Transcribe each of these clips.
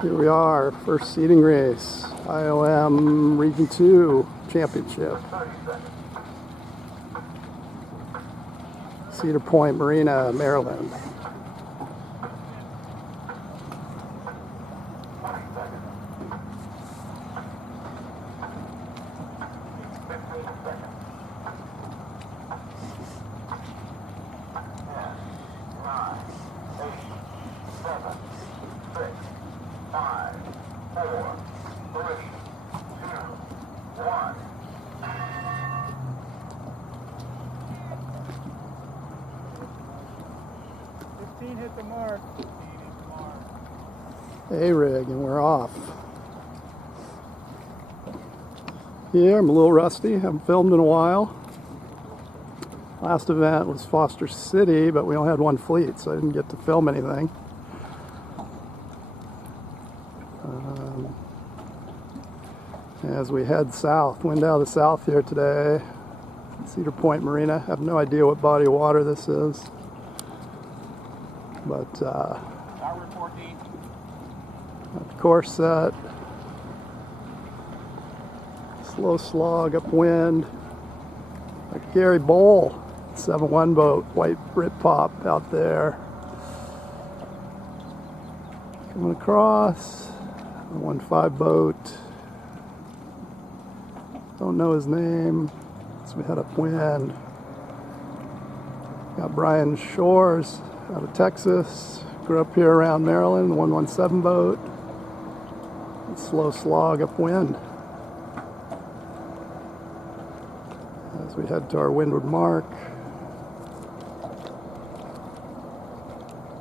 Here we are, first seeding race, IOM Region 2 Championship. Cedar Point, Marina, Maryland. Hit the mark. A-rig, and we're off. Yeah, I'm a little rusty. Haven't filmed in a while. Last event was Foster City, but we only had one fleet, so I didn't get to film anything. As we head south, wind out of the south here today. Cedar Point Marina. I have no idea what body of water this is. But of course set, slow slog upwind, like Gary Bowl, 7-1 boat, white Britpop out there. Coming across, a 1-5 boat, don't know his name, so we head upwind. Got Brian Shores out of Texas, grew up here around Maryland, 117 boat, slow slog upwind. As we head to our windward mark.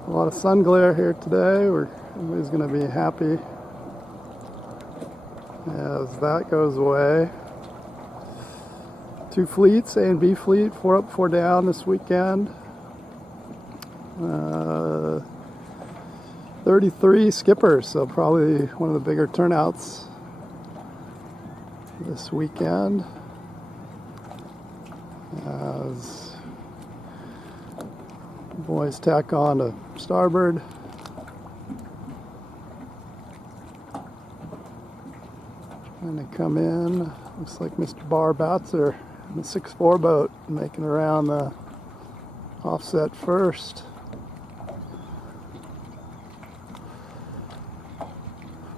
A lot of sun glare here today. Everybody's going to be happy as that goes away. 2 fleets, A and B fleet, 4 up, 4 down this weekend. 33 skippers, so probably one of the bigger turnouts this weekend. As boys tack on to starboard. And they come in. Looks like Mr. Bar Batzer in the 6-4 boat making around the offset first.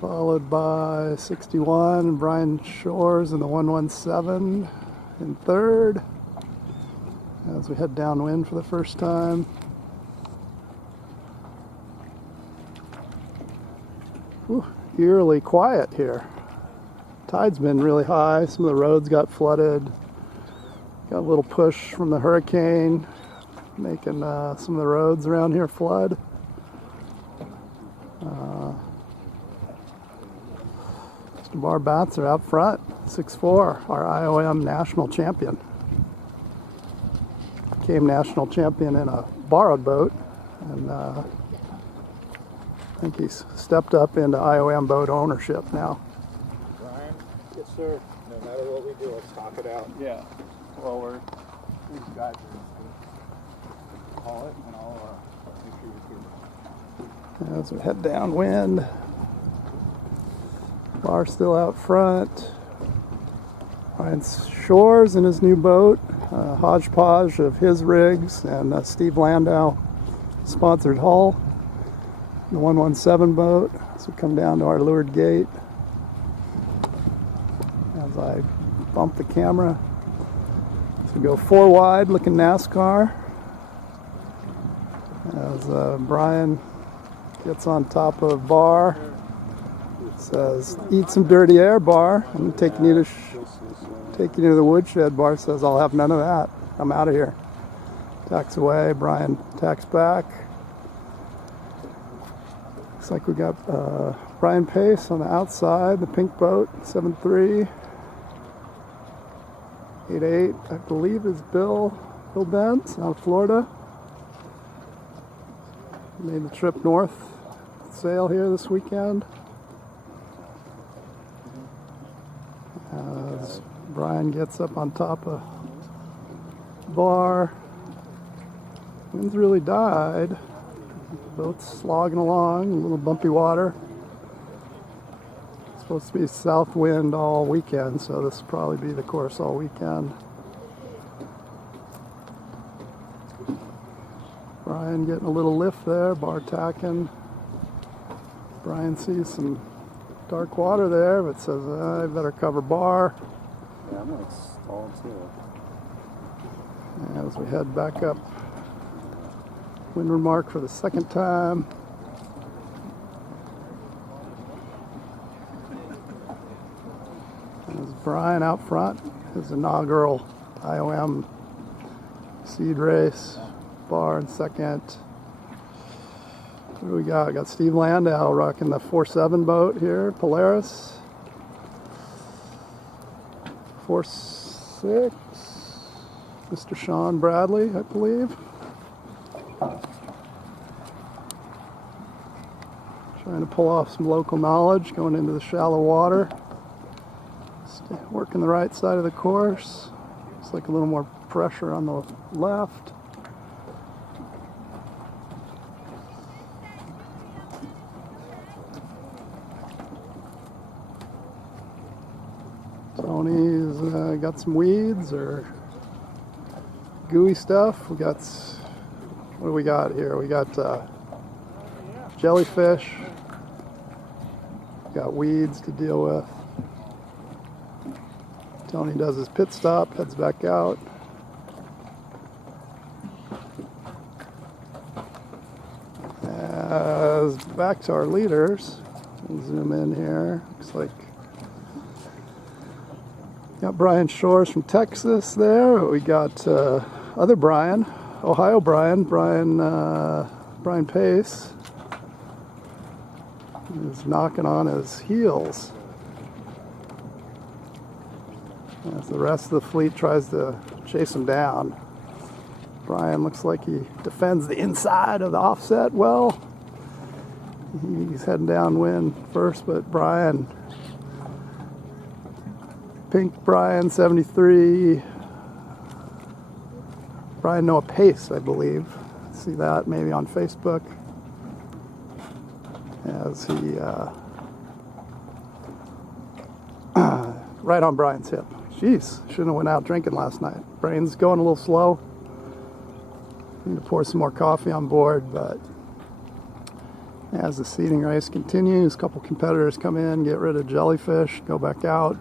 Followed by 61 and Brian Shores in the 117 in third as we head downwind for the first time. Whew, eerily quiet here. Tide's been really high. Some of the roads got flooded. Got a little push from the hurricane, making some of the roads around here flood. Mr. Bar Batzer out front, 6'4", our IOM national champion. Became national champion in a borrowed boat, and I think he's stepped up into IOM boat ownership now. Brian? Yes, sir. No matter what we do, let's talk it out. Yeah. Well, these guys are going to call it, and I'll make sure you hear. As we head downwind, Bar still out front. Brian Shores in his new boat, hodgepodge of his rigs and Steve Landau sponsored hull. The 117 boat. So we come down to our leeward gate. As I bump the camera, so we go 4 wide, looking NASCAR. As Brian gets on top of Bar. Says, eat some dirty air, Bar. I'm taking you to the woodshed. Bar says, I'll have none of that. I'm out of here. Tacks away. Brian tacks back. Looks like we got Brian Pace on the outside, the pink boat, 7'3". 8'8", I believe is Bill Benz out of Florida. Made the trip north, sail here this weekend. As Brian gets up on top of Bar. Wind's really died. Boat's slogging along, a little bumpy water. It's supposed to be south wind all weekend, so this will probably be the course all weekend. Brian getting a little lift there, bar tacking. Brian sees some dark water there, but says, I better cover bar. Yeah, I'm gonna stall too. As we head back up windward mark for the second time. There's Brian out front, his inaugural IOM seed race. Bar in second. What do we got? We got Steve Landau rocking the 4.7 boat here, Polaris. 4.6. Mr. Sean Bradley, I believe. Trying to pull off some local knowledge going into the shallow water. Working the right side of the course. Looks like a little more pressure on the left. Tony's got some weeds or gooey stuff. We got, what do we got here? We got jellyfish. We got weeds to deal with. Tony does his pit stop, heads back out. Back to our leaders. We'll zoom in here. Looks like got Brian Shores from Texas there. We got other Brian, Ohio Brian Pace. He's knocking on his heels as the rest of the fleet tries to chase him down. Brian looks like he defends the inside of the offset well. He's heading downwind first, but Brian, Pink Brian 73, Brian Noah Pace, I believe. See that maybe on Facebook as he right on Brian's hip. Jeez, shouldn't have went out drinking last night. Brain's going a little slow. Need to pour some more coffee on board, but as the seeding race continues, a couple competitors come in, get rid of jellyfish, go back out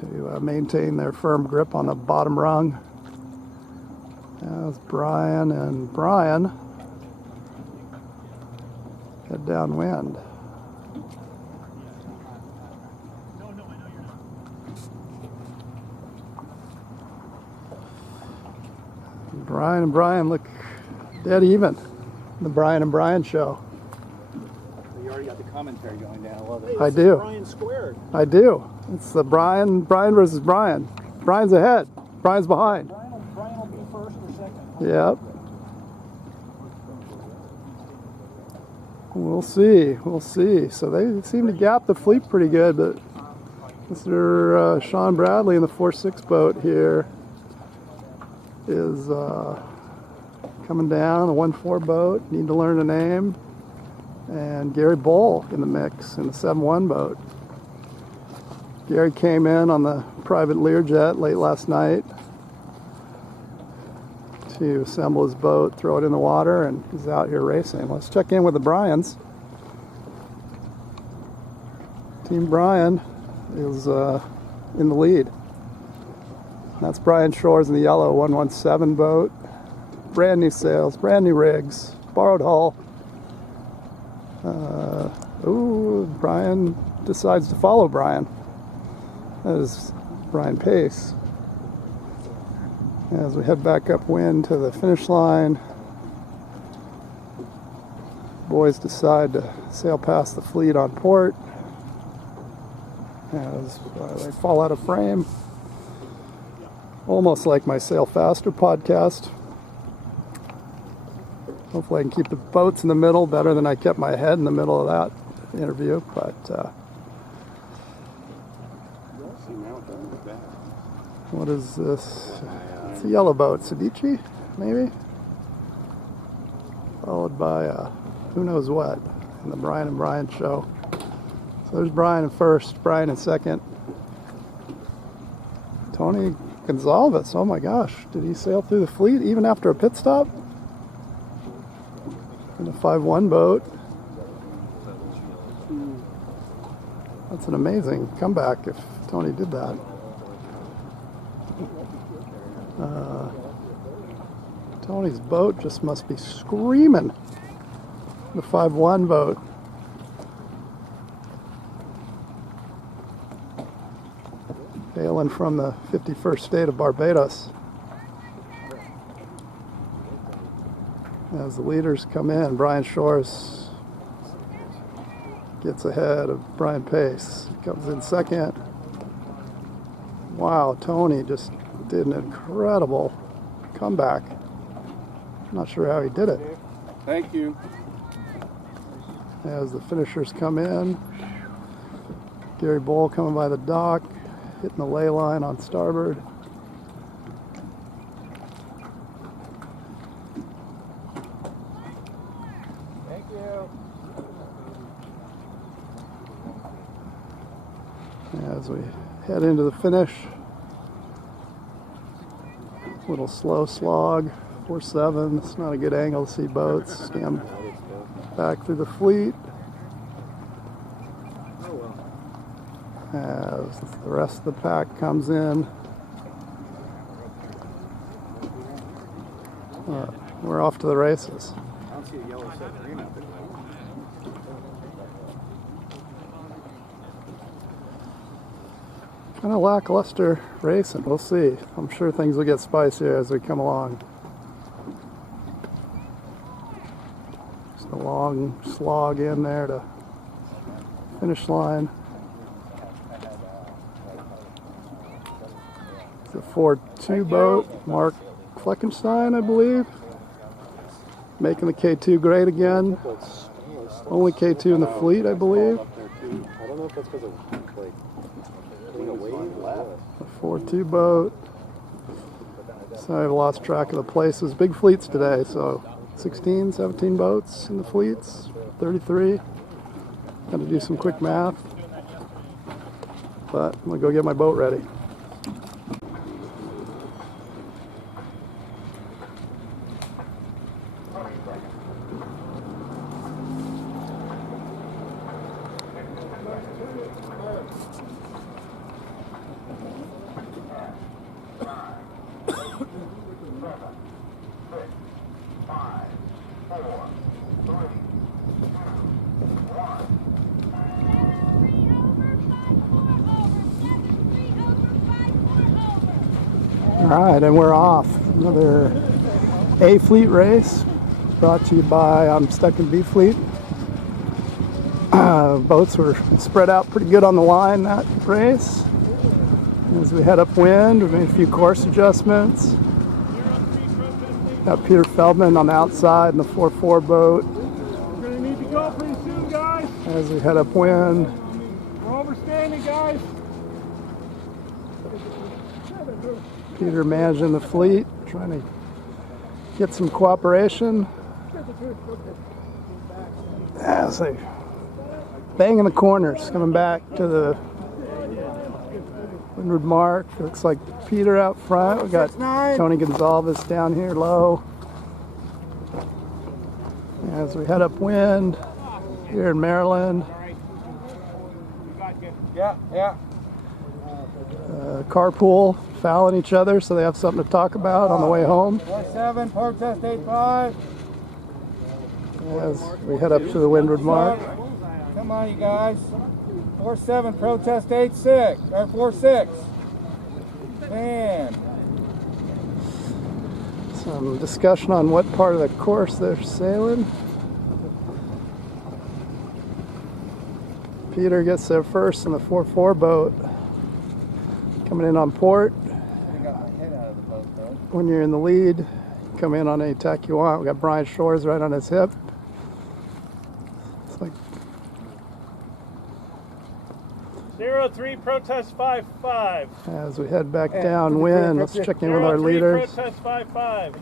to maintain their firm grip on the bottom rung. As Brian and Brian head downwind. Brian and Brian look dead even. The Brian and Brian show. You already got the commentary going down. I love it. I do. Brian squared. I do. It's the Brian versus Brian. Brian's ahead. Brian's behind. Brian will be first or second. Yep. We'll see. We'll see. So they seem to gap the fleet pretty good, but Mr. Sean Bradley in the 4.6 boat here is coming down, a 1.4 boat, need to learn a name, and Gary Bull in the mix in the 7.1 boat. Gary came in on the private Learjet late last night to assemble his boat, throw it in the water, and he's out here racing. Let's check in with the Bryans. Team Bryan is in the lead. That's Brian Shores in the yellow 117 boat. Brand new sails, brand new rigs, borrowed hull. Brian decides to follow Brian. That is Brian Pace. As we head back upwind to the finish line, boys decide to sail past the fleet on port as they fall out of frame. Almost like my Sail Faster podcast. Hopefully I can keep the boats in the middle better than I kept my head in the middle of that interview, but What is this? It's a yellow boat. Cedar, maybe? Followed by who knows what in the Brian and Brian show. So there's Brian in first, Brian in second. Tony Gonzalez, oh my gosh, did he sail through the fleet even after a pit stop? In a 5-1 boat. That's an amazing comeback if Tony did that. Tony's boat just must be screaming. The 5-1 boat. Hailing from the 51st state of Barbados. As the leaders come in, Brian Shores gets ahead of Brian Pace. Comes in second. Wow, Tony just did an incredible comeback. Not sure how he did it. Thank you. As the finishers come in, Gary Bull coming by the dock, hitting the ley line on starboard. Thank you. As we head into the finish, little slow slog, 4-7. It's not a good angle to see boats. Stand back through the fleet. As the rest of the pack comes in. We're off to the races. I don't see a yellow submarine out there. Kind of lackluster racing. We'll see. I'm sure things will get spicier as we come along. Just a long slog in there to finish line. It's a 4-2 boat. Mark Fleckenstein, I believe. Making the K2 great again. Only K2 in the fleet, I believe. I don't know if that's because of like a wave left. A 4-2 boat. So I've lost track of the places. Big fleets today, so 16, 17 boats in the fleets. 33. Got to do some quick math. But I'm going to go get my boat ready. Alright, and we're off. Another A Fleet race brought to you by I'm Stuck in B Fleet. Boats were spread out pretty good on the line that race. As we head upwind, we made a few course adjustments. Got Peter Feldman on the outside in the 4-4 boat. We're gonna need to go pretty soon, guys. As we head upwind. We're overstanding, guys. Peter managing the fleet, trying to get some cooperation. As they banging the corners, coming back to the windward mark. Looks like Peter out front. We got Tony Gonzalez down here low. As we head upwind here in Maryland. Yeah. Carpool, fouling each other so they have something to talk about on the way home. 4-7, protest 8-5. As we head up to the windward mark. Come on, you guys. 4-7, protest 8-6, or 4-6. Man. Some discussion on what part of the course they're sailing. Peter gets there first in the 4-4 boat. Coming in on port. When you're in the lead, come in on any tack you want. We got Brian Shores right on his hip. It's like 0 03, protest 55. As we head back downwind, let's check in with our 03, leaders. protest 55.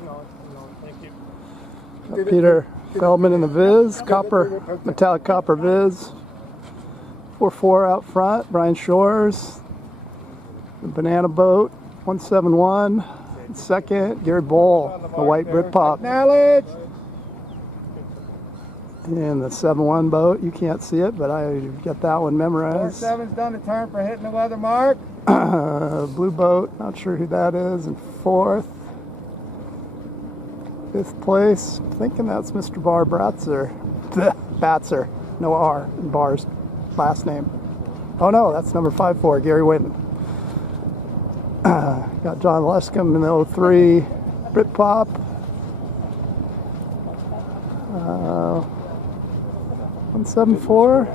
Thank you. Peter Feldman in the Viz, metallic copper Viz. 4-4 out front, Brian Shores. The banana boat, 171. Second, Gary Bowl, the white Britpop. Knowledge. And the 7-1 boat, you can't see it, but I got that one memorized. 4-7's done the turn for hitting the weather mark. Blue boat, not sure who that is, in fourth. Fifth place, thinking that's Mr. Bar Bratzer. Batzer, no R in Bar's last name. Oh no, that's number 54, Gary Whitten. Got John Lescombe in the 03 Britpop. 174.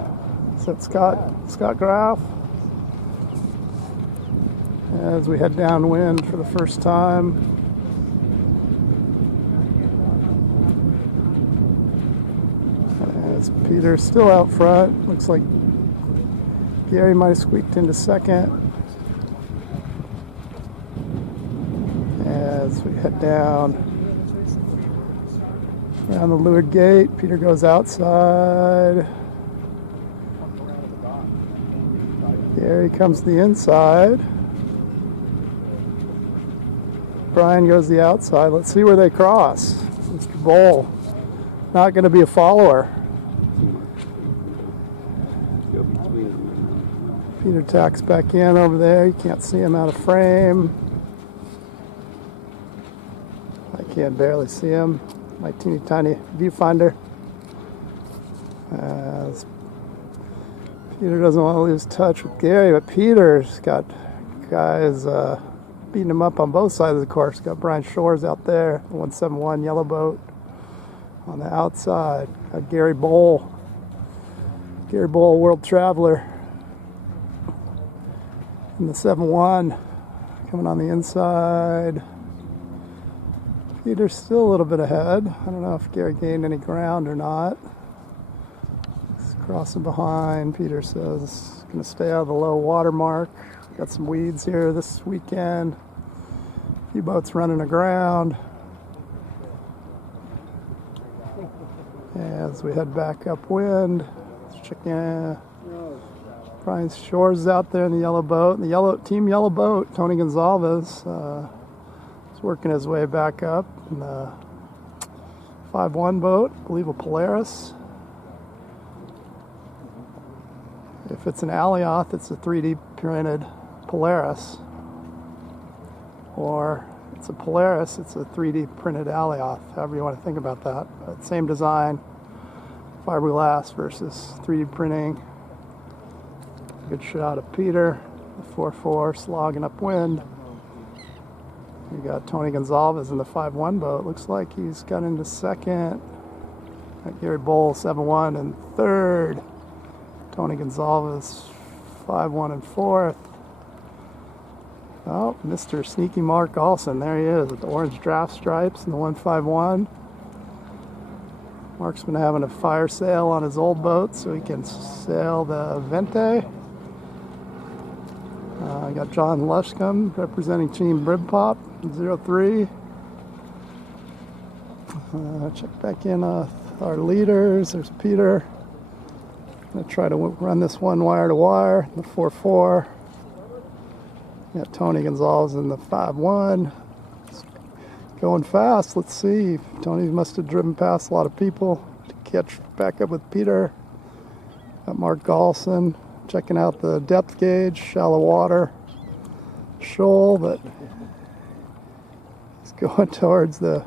Is that Scott Graff? As we head downwind for the first time. As Peter's still out front. Looks like Gary might have squeaked into second. As we head down around the leeward gate, Peter goes outside. Gary comes to the inside. Brian goes the outside. Let's see where they cross. Mr. Bowl, not going to be a follower. Peter tacks back in over there. You can't see him out of frame. I can't barely see him. My teeny tiny viewfinder. As Peter doesn't want to lose touch with Gary, but Peter's got guys beating him up on both sides of the course. Got Brian Shores out there, 171 yellow boat on the outside. Got Gary Bowl, World Traveler, in the 7-1 coming on the inside. Peter's still a little bit ahead. I don't know if Gary gained any ground or not. He's crossing behind. Peter says he's going to stay out of the low water mark. Got some weeds here this weekend. A few boats running aground. As we head back upwind, let's check in. Brian Shores is out there in the yellow boat. The team yellow boat, Tony Gonzalez, is working his way back up in the 5-1 boat, I believe a Polaris. If it's an Alioth, it's a 3D printed Polaris. Or it's a Polaris, it's a 3D printed Alioth, however you want to think about that. But same design, fiberglass versus 3D printing. Good shot of Peter, the 4-4 slogging upwind. You got Tony Gonzalez in the 5-1 boat. Looks like he's got into second. Got Gary Bowl 7-1 in third. Tony Gonzalez 5-1 in fourth. Oh, Mr. Sneaky Mark Olson, there he is with the orange draft stripes and the 151. Mark's been having a fire sale on his old boat so he can sail the Vente. I got John Lushcombe representing Team Britpop 03. Check back in our leaders. There's Peter. I'm going to try to run this one wire to wire, the 4-4. Got Tony Gonzalez in the 5-1. Going fast. Let's see. Tony must have driven past a lot of people to catch back up with Peter. Got Mark Galson checking out the depth gauge, shallow water shoal, but he's going towards the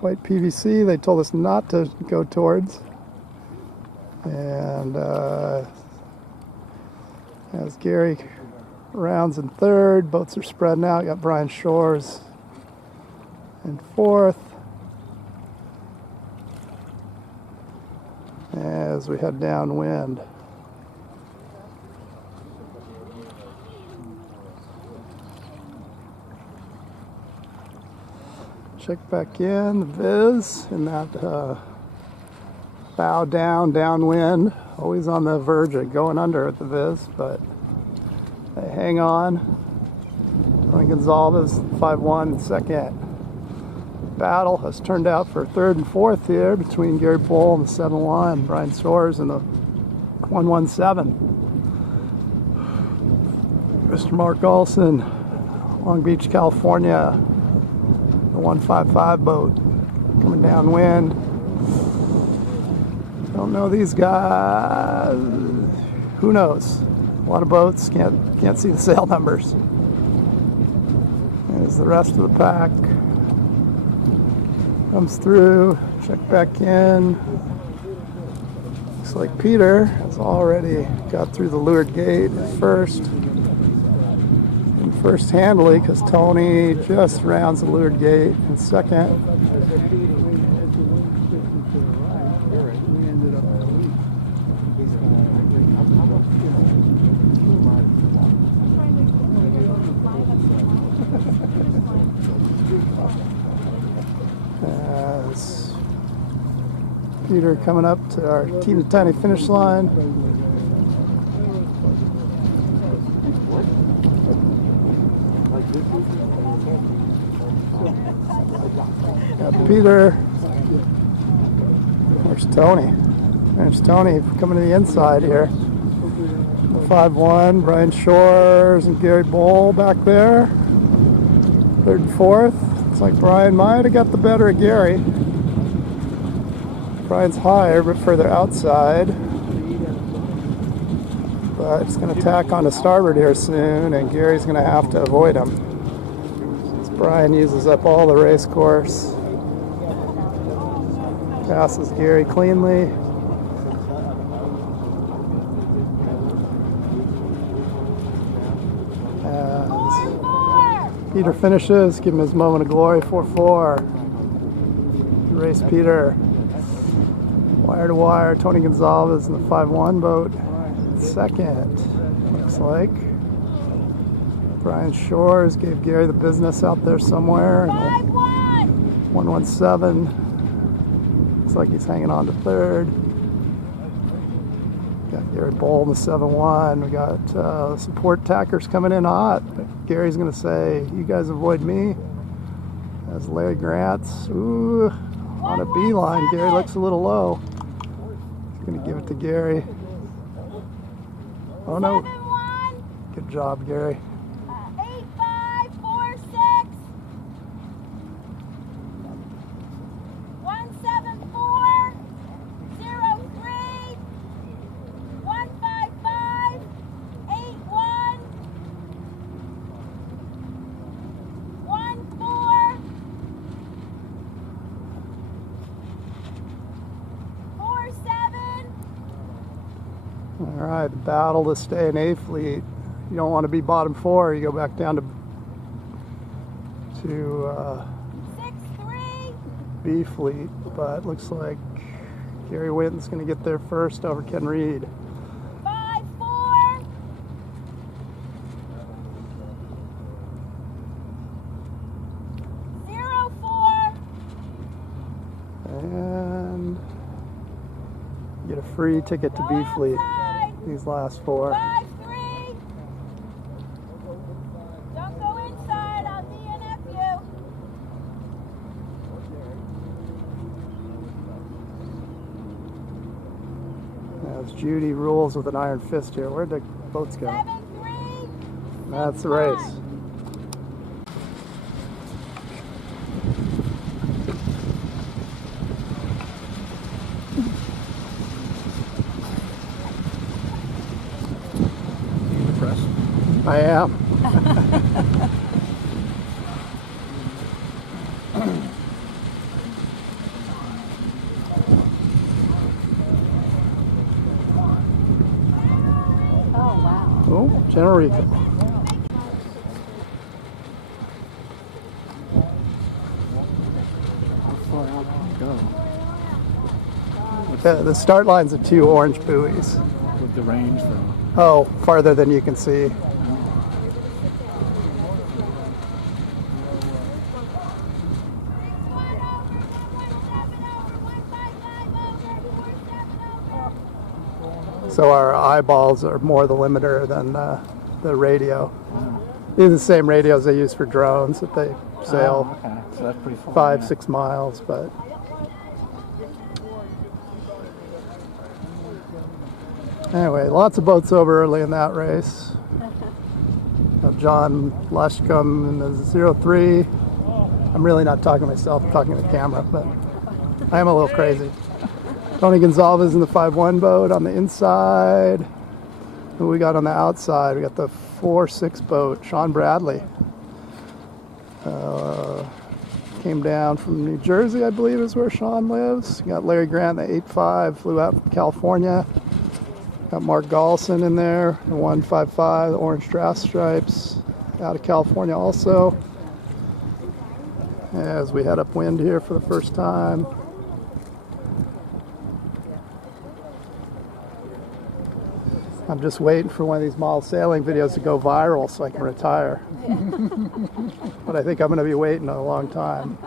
white PVC they told us not to go towards. And as Gary rounds in third, boats are spreading out. Got Brian Shores in fourth. As we head downwind. Check back in the Viz in that bow down, downwind. Always on the verge of going under at the Viz, but They hang on. Tony Gonzalez, 5-1 in second. Battle has turned out for third and fourth here between Gary Bull and the 7-1, Brian Shores and the 1-1-7. Mr. Mark Olson, Long Beach, California, the 155 boat coming downwind. Don't know these guys. Who knows? A lot of boats, can't see the sail numbers. There's the rest of the pack. Comes through, check back in. Looks like Peter has already got through the leeward gate at first. And first handily, because Tony just rounds the leeward gate in second. As Peter coming up to our teeny tiny finish line. Got Peter. There's Tony. There's Tony coming to the inside here. 5-1, Brian Shores and Gary Bull back there. Third and fourth. Looks like Brian might have got the better of Gary. Brian's higher, but further outside. But it's going to tack onto starboard here soon, and Gary's going to have to avoid him. As Brian uses up all the race course. Passes Gary cleanly. Peter finishes, give him his moment of glory, 4-4. Race Peter. Wire to wire, Tony Gonzalez in the 5-1 boat. Second, looks like. Brian Shores gave Gary the business out there somewhere. 1-1-7. Looks like he's hanging on to third. Got Gary Bull in the 7-1. We got support tackers coming in hot. Gary's going to say, "You guys avoid me." As Larry Grant's on a beeline. Gary looks a little low. He's going to give it to Gary. Oh no. Good job, Gary. 8546 174 03 155 81 14 47. All right, the battle to stay in A fleet. You don't want to be bottom four. You go back down to 63. B fleet. But looks like Gary Winton's going to get there first over Ken Reed. 54. And get a free ticket to B fleet. These last four. 5-3. Don't go inside. I'll DNF you. As Judy rules with an iron fist here. Where'd the boats go? 7-3. That's the race. I am. Oh, wow. Oh, Generica. How far out can you go? The start lines are 2 orange buoys. With the range, though. Oh, farther than you can see. So our eyeballs are more the limiter than the radio. These are the same radios they use for drones that they sail Okay, so that's pretty far. 5-6 miles, but anyway, lots of boats over early in that race. John Lushcombe in the 03. I'm really not talking to myself, I'm talking to the camera, but I am a little crazy. Tony Gonzalez in the 5-1 boat on the inside. Who we got on the outside? We got the 4-6 boat, Sean Bradley. Came down from New Jersey, I believe is where Sean lives. We got Larry Grant, the 8-5, flew out from California. Got Mark Gallison in there, the 155, the orange draft stripes, out of California also. As we head upwind here for the first time. I'm just waiting for one of these model sailing videos to go viral so I can retire. But I think I'm going to be waiting a long time.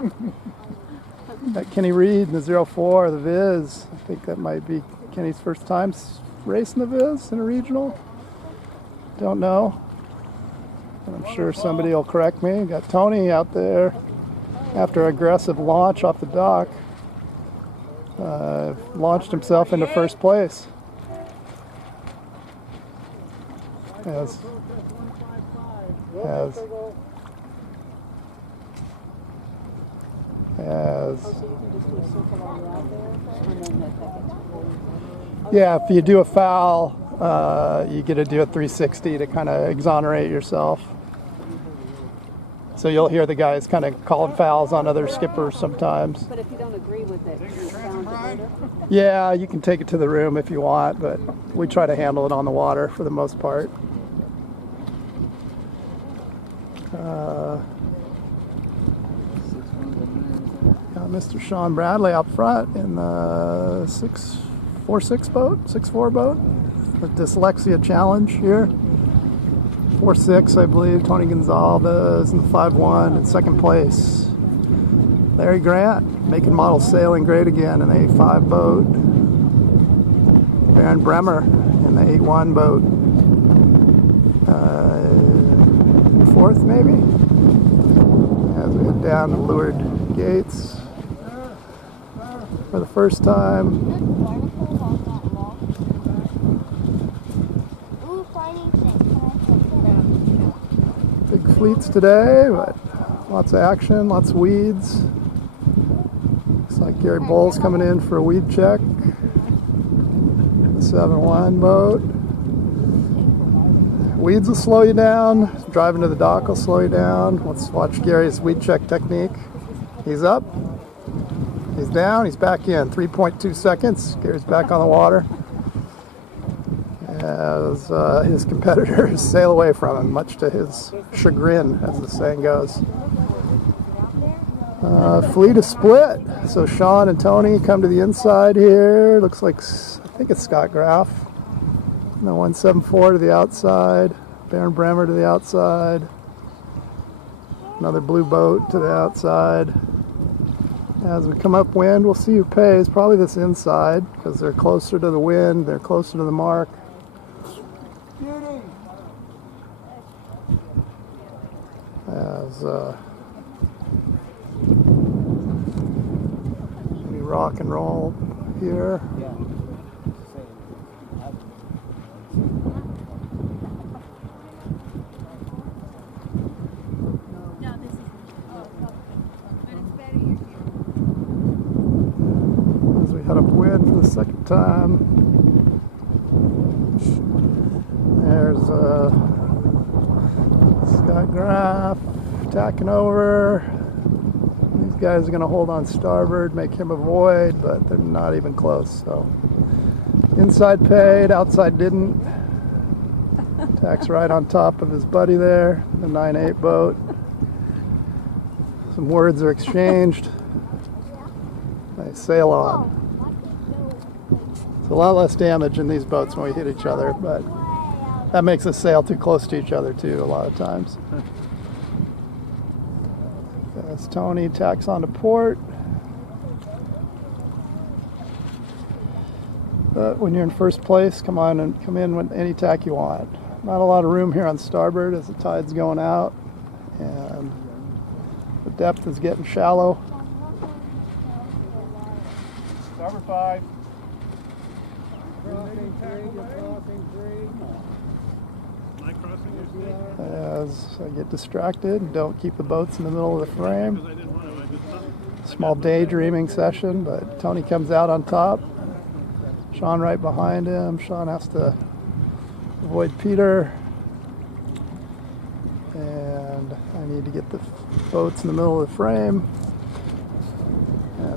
Got Kenny Reed in the 04, the Viz. I think that might be Kenny's first time racing the Viz in a regional. Don't know. I'm sure somebody will correct me. Got Tony out there after an aggressive launch off the dock. Launched himself into first place. As yeah, if you do a foul, you get to do a 360 to kind of exonerate yourself. So you'll hear the guys kind of calling fouls on other skippers sometimes. But if you don't agree with it, you sound later. Yeah, you can take it to the room if you want, but we try to handle it on the water for the most part. Got Mr. Sean Bradley up front in the 4-6 boat, 6-4 boat. The dyslexia challenge here. 4-6, I believe. Tony Gonzalez in the 5-1 in second place. Larry Grant making model sailing great again in the 8-5 boat. Baron Bremer in the 8-1 boat. Fourth, maybe? As we head down to Leeward Gates for the first time. Big fleets today, but lots of action, lots of weeds. Looks like Gary Bull's coming in for a weed check. The 7-1 boat. Weeds will slow you down. Driving to the dock will slow you down. Let's watch Gary's weed check technique. He's up. He's down. He's back in. 3.2 seconds. Gary's back on the water. As his competitors sail away from him, much to his chagrin, as the saying goes. Fleet is split. So Sean and Tony come to the inside here. Looks like, I think it's Scott Graff. The 174 to the outside, Baron Bremer to the outside, another blue boat to the outside. As we come upwind, we'll see who pays. Probably this inside, because they're closer to the wind, they're closer to the mark. As we rock and roll here. As we head upwind for the second time, there's Scott Graff tacking over. These guys are going to hold on starboard, make him avoid, but they're not even close. So inside paid, outside didn't. Tack's right on top of his buddy there, the 9-8 boat. Some words are exchanged. They sail on. It's a lot less damage in these boats when we hit each other, but that makes us sail too close to each other too a lot of times. As Tony tacks onto port. But when you're in first place, come in with any tack you want. Not a lot of room here on starboard as the tide's going out, and the depth is getting shallow. Starboard 5. As I get distracted and don't keep the boats in the middle of the frame. Small daydreaming session, but Tony comes out on top. Sean right behind him. Sean has to avoid Peter. And I need to get the boats in the middle of the frame.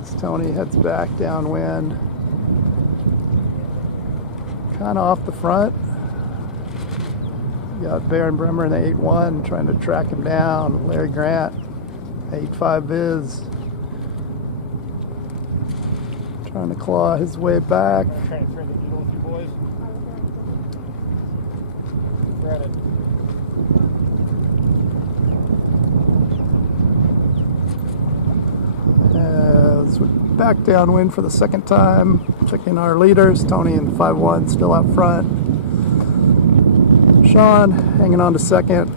As Tony heads back downwind. Kind of off the front. Got Baron Bremer in the 8-1 trying to track him down. Larry Grant, 8-5 Viz. Trying to claw his way back. Trying to thread the needle with you boys. Thread it. As we're back downwind for the second time, checking our leaders. Tony in 5-1 still out front. Sean hanging on to second.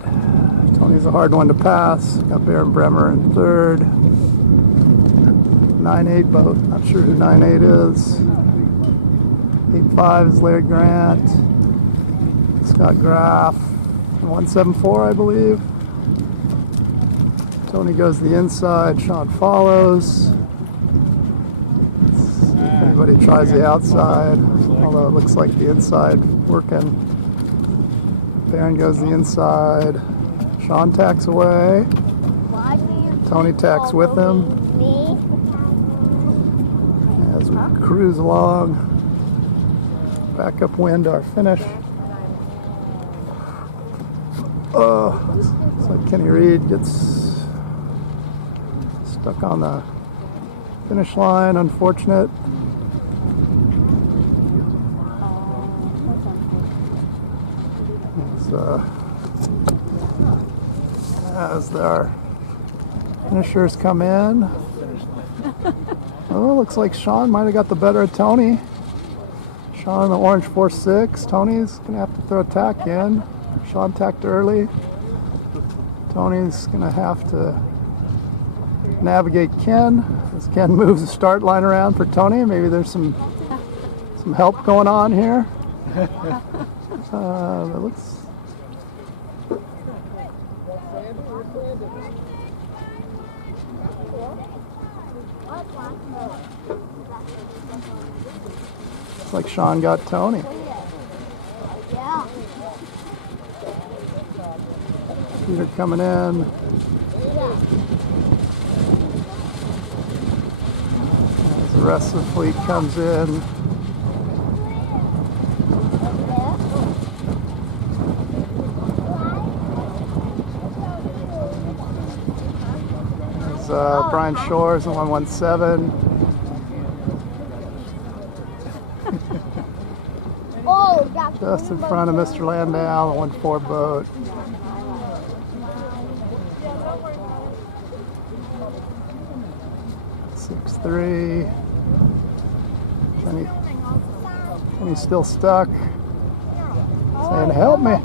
Tony's a hard one to pass. Got Baron Bremer in third. 9-8 boat. Not sure who 9-8 is. 8-5 is Larry Grant. Scott Graff. 174, I believe. Tony goes the inside. Sean follows. Let's see if anybody tries the outside. Although it looks like the inside working. Baron goes the inside. Sean tacks away. Tony tacks with him. As we cruise along. Back upwind our finish. So Kenny Reed gets stuck on the finish line. Unfortunate. As our finishers come in. Oh, looks like Sean might have got the better of Tony. Sean in the orange 4-6. Tony's going to have to throw a tack in. Sean tacked early. Tony's going to have to navigate Ken as Ken moves the start line around for Tony. Maybe there's some help going on here. It looks. Looks like Sean got Tony. Yeah. Cedar coming in. As the rest of the fleet comes in. There's Brian Shores in 117. Just in front of Mr. Landau, the 1-4 boat. Six three. Kenny's still stuck. Saying, help me.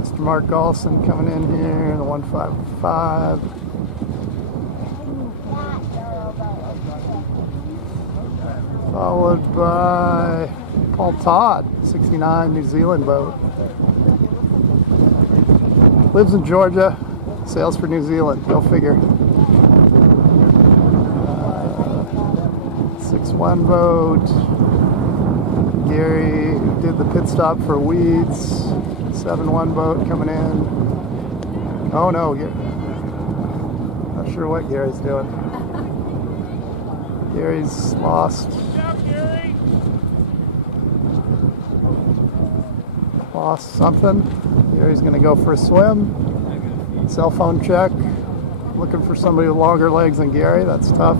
Mr. Mark Galson coming in here, the 155. Followed by Paul Todd, 69 New Zealand boat. Lives in Georgia, sails for New Zealand, go figure. 6-1 boat. Gary did the pit stop for Weeds. 7-1 boat coming in. Oh no, not sure what Gary's doing. Gary's lost. Lost something. Gary's going to go for a swim. Cell phone check. Looking for somebody with longer legs than Gary. That's tough.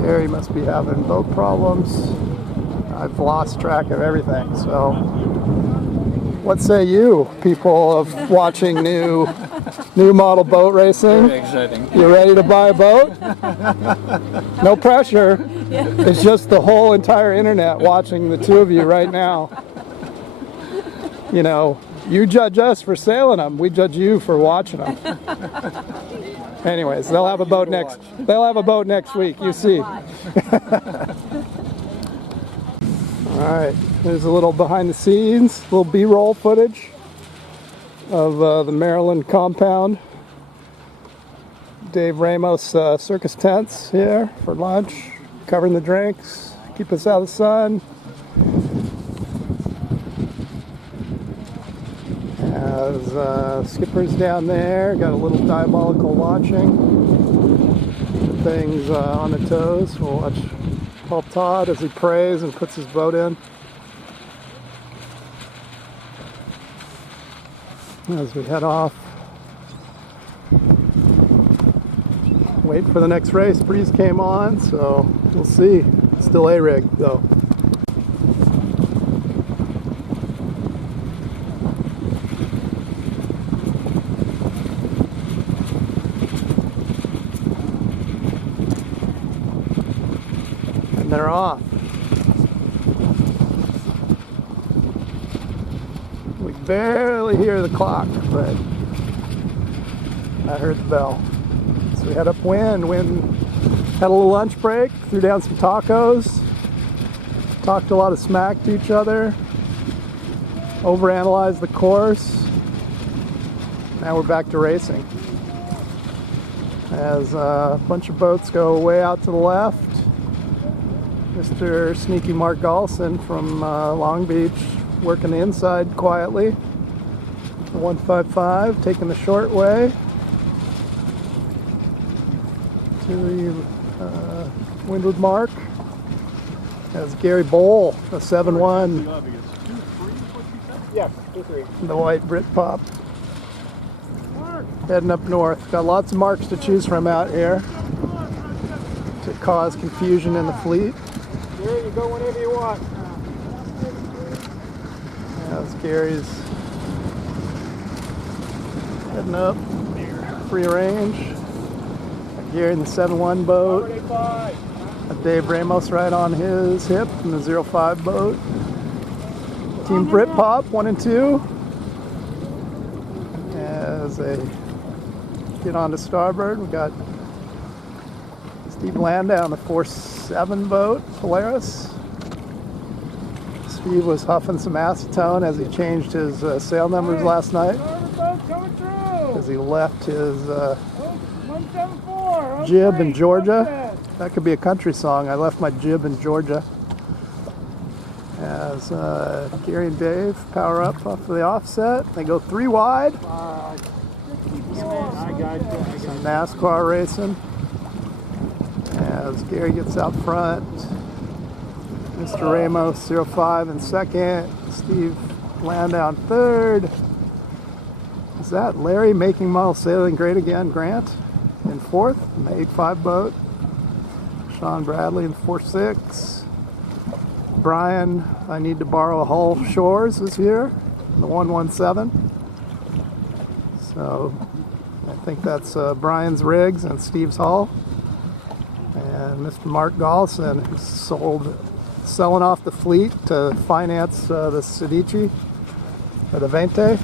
Gary must be having boat problems. I've lost track of everything. So, what say you, people of watching new New model boat racing. Very exciting. You ready to buy a boat? No pressure. It's just the whole entire internet watching the two of you right now. You know, you judge us for sailing them. We judge you for watching them. Anyways, they'll have a boat next. They'll have a boat next week. You see. All right. There's a little behind the scenes, little B-roll footage of the Maryland compound. Dave Ramos circus tents here for lunch, covering the drinks, keep us out of the sun. As skipper's down there, got a little diabolical launching. Things on the toes. We'll watch Paul Todd as he prays and puts his boat in. As we head off, wait for the next race. Breeze came on, so we'll see. Still A-rig though. And they're off. Barely hear the clock, but I heard the bell. So we head upwind. Wind had a little lunch break, threw down some tacos, talked a lot of smack to each other, overanalyzed the course. Now we're back to racing. As a bunch of boats go way out to the left. Mr. Sneaky Mark Galson from Long Beach working the inside quietly. 155 taking the short way to the windward mark. As Gary Bowl, a 7-1. Yes, 2-3. The white Britpop. Heading up north. Got lots of marks to choose from out here to cause confusion in the fleet. Here you go whenever you want. As Gary's heading up, free range. Got Gary in the 7-1 boat. Got Dave Ramos right on his hip in the 05 boat. Team Britpop 1 and 2. As they get on to starboard, we got Steve Landau on the 4-7 boat, Polaris. Steve was huffing some acetone as he changed his sail numbers last night. As he left his jib in Georgia. That could be a country song. I left my jib in Georgia. As Gary and Dave power up off of the offset. They go 3 wide. Some NASCAR racing. As Gary gets out front. Mr. Ramos, 05 in second. Steve Landau in third. Is that Larry Making Model Sailing Great Again Grant in fourth in the 8-5 boat? Sean Bradley in 4-6. Brian, I Need to Borrow a Hull Shores is here in the 117. So I think that's Brian's rigs and Steve's hull. And Mr. Mark Galson, who's selling off the fleet to finance the Cedici, or the Vente,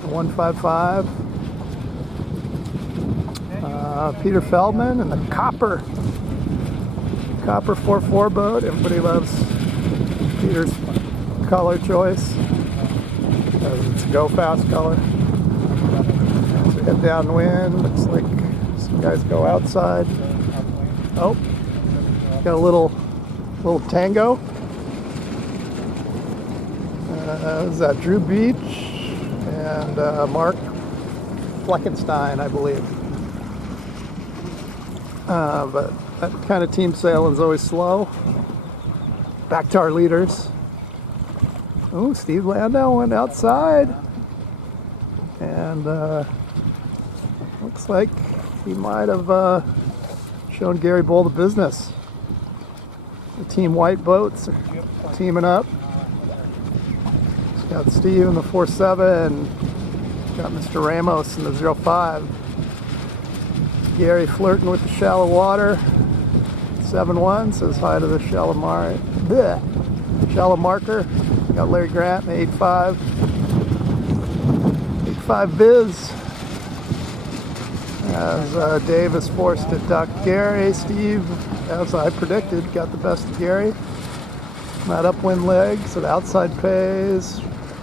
the 155. Peter Feldman and the Copper 4-4 boat. Everybody loves Peter's color choice because it's a go fast color. As we head downwind, looks like some guys go outside. Oh, got a little tango. Is that Drew Beach and Mark Fleckenstein, I believe. But that kind of team sailing is always slow. Back to our leaders. Oh, Steve Landau went outside. And looks like he might have shown Gary Bull the business. The Team White boats are teaming up. Got Steve in the 4-7, Got Mr. Ramos in the 05. Gary flirting with the shallow water. 7-1 says hi to the shallow marker. Got Larry Grant in the 8-5. 8-5 Viz. As Dave is forced to duck Gary. Steve, as I predicted, got the best of Gary. That upwind leg, so the outside pays.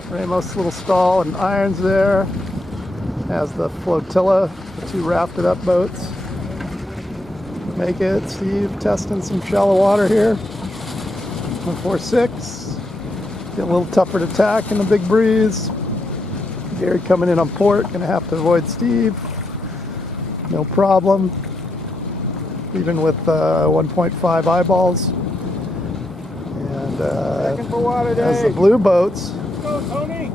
Ramos little stall and irons there. Has the flotilla, the 2 rafted up boats. Make it. Steve testing some shallow water here. 146. Getting a little tougher to tack in the big breeze. Gary coming in on port, gonna have to avoid Steve. No problem. Even with 1.5 eyeballs. And Checking for water, as the Dave. blue boats Go, Tony.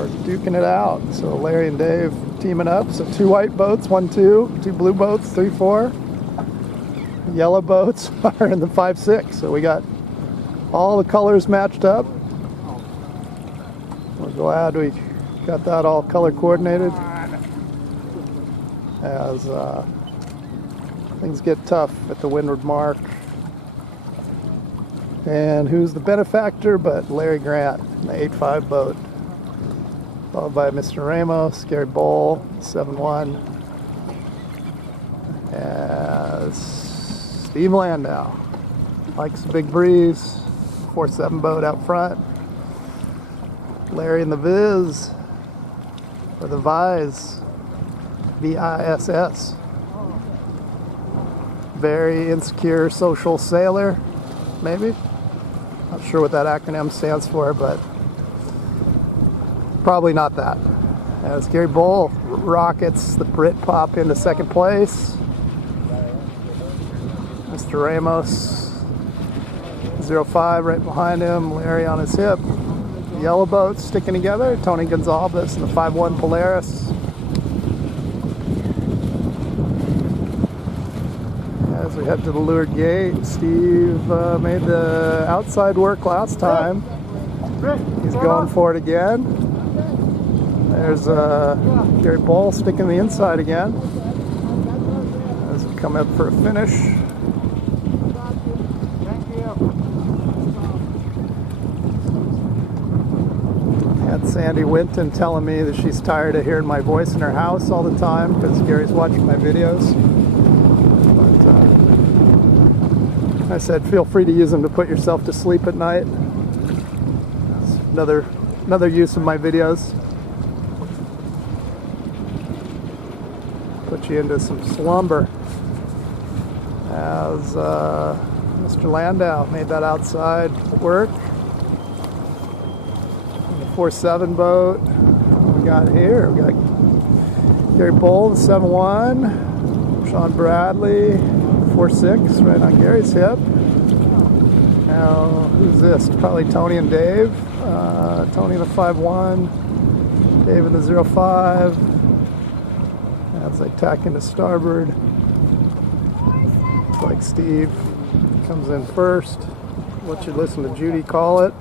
are duking it out. So Larry and Dave teaming up. So 2 white boats, 1-2, 2 blue boats, 3-4. Yellow boats are in the 5-6. So we got all the colors matched up. We're glad we got that all color coordinated. As things get tough at the windward mark. And who's the benefactor but Larry Grant in the 8-5 boat. Followed by Mr. Ramos, Gary Bowl, 7-1. As Steve Landau likes the big breeze, 4-7 boat out front. Larry in the Viz, or the Viz, V-I-S-S. Very insecure social sailor, maybe. Not sure what that acronym stands for, but probably not that. As Gary Bowl rockets the Brit Pop into second place. Mr. Ramos, 05 right behind him. Larry on his hip. Yellow boats sticking together. Tony Gonzalez in the 5-1 Polaris. As we head to the leeward gate, Steve made the outside work last time. He's going for it again. There's Gary Bowl sticking the inside again. As we come up for a finish. Had Sandy Winton telling me that she's tired of hearing my voice in her house all the time because Gary's watching my videos. But I said, feel free to use them to put yourself to sleep at night. That's another use of my videos. Put you into some slumber. As Mr. Landau made that outside work. 4-7 boat. What we got here? We got Gary Bowl, the 7-1. Sean Bradley, 4-6, right on Gary's hip. Now, who's this? Probably Tony and Dave. Tony in the 5-1. Dave in the 05. As they tack into starboard. Looks like Steve comes in first. Let you listen to Judy call it.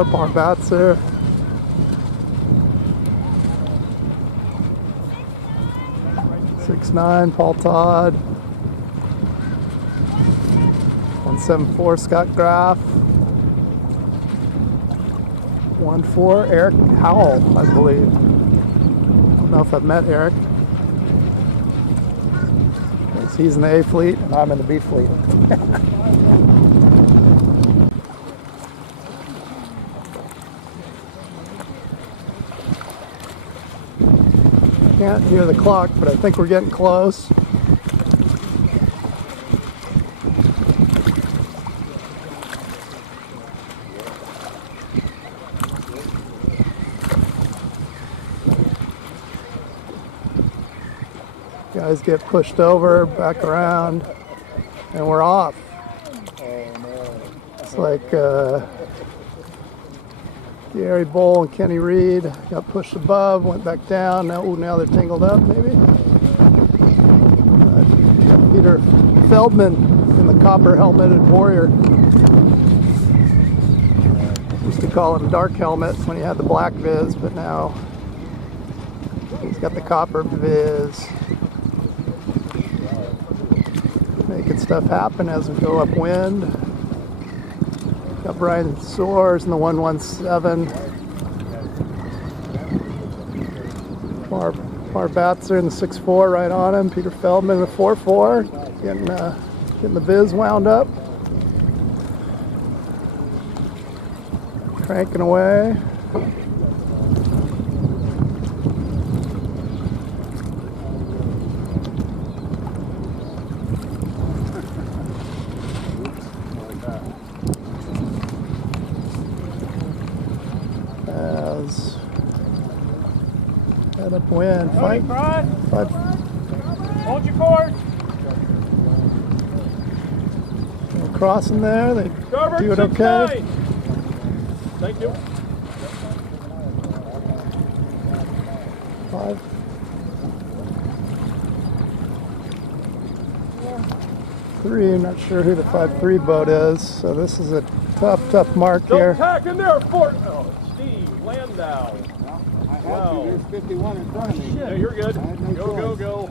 Barbatzer. .69 Paul Todd. 174 Scott Graff. 14 Eric Howell, I believe. I don't know if I've met Eric. He's in the A fleet and I'm in the B fleet. Can't hear the clock, but I think we're getting close. Guys get pushed over, back around, and we're off. It's like Gary Bowl and Kenny Reed got pushed above, went back down. Now they're tangled up, maybe. Got Peter Feldman in the copper helmeted warrior. Used to call him Dark Helmet when he had the black viz, but now he's got the copper viz. Making stuff happen as we go upwind. Got Brian Soares in the 117. Par Batzer in the 6.4 right on him. Peter Feldman in the 4.4. Getting the viz wound up. Cranking away. Head upwind. Fight. Hold your course. Crossing there. They Starboard do it 6 okay. 9. Thank you. 5. 3. I'm not sure who the 5-3 boat is. So this is a tough mark Don't here. tack in there, Fort. Oh, Steve Landau. Wow. There's 51 in front of me. Yeah, you're good. Go.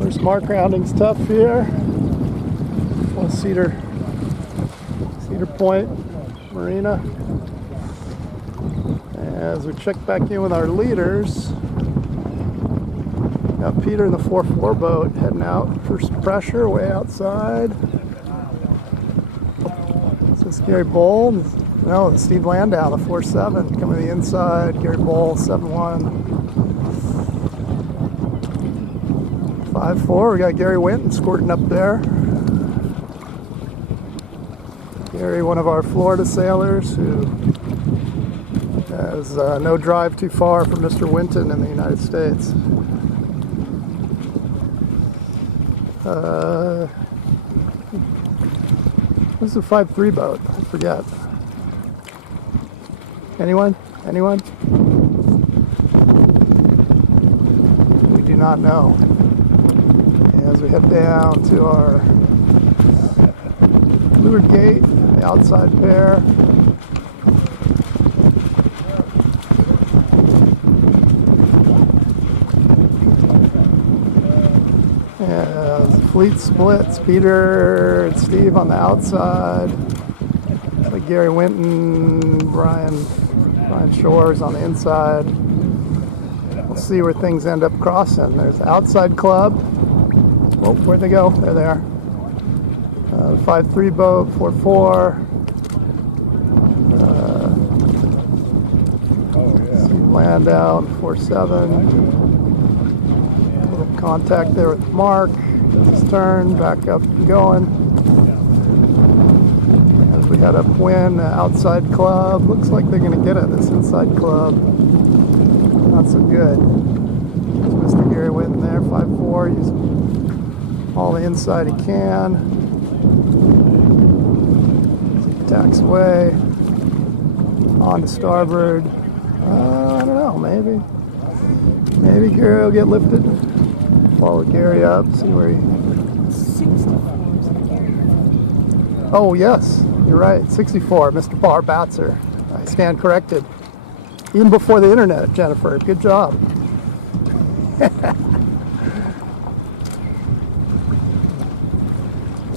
First mark rounding's tough here. Well, Cedar Point, Marina. As we check back in with our leaders, got Peter in the 4.4 boat heading out. First pressure way outside. Is this Gary Bowl? No, it's Steve Landau, the 4.7 coming to the inside. Gary Bowl, 7.1. 5.4, we got Gary Winton squirting up there. Gary, one of our Florida sailors who has no drive too far from Mr. Winton in the United States. This is a 5.3 boat, I forget. Anyone? We do not know. As we head down to our leeward gate, the outside pair. As the fleet splits, Peter and Steve on the outside. Like Gary Winton, Brian Shores on the inside. We'll see where things end up crossing. There's the outside club. Oh, where'd they go? There they are. The 5.3 boat, 4.4. Steve Landau, 4.7. Little contact there with Mark. Does his turn, back up and going. As we head upwind, outside club. Looks like they're going to get it, this inside club. Not so good. There's Mr. Gary Winton there, 5.4. Using all the inside he can. Tacks away. On to starboard. I don't know, maybe Gary will get lifted. Follow Gary up, see where he... 64. Oh, yes, you're right. 64, Mr. Par Batzer. I stand corrected. Even before the internet, Jennifer. Good job.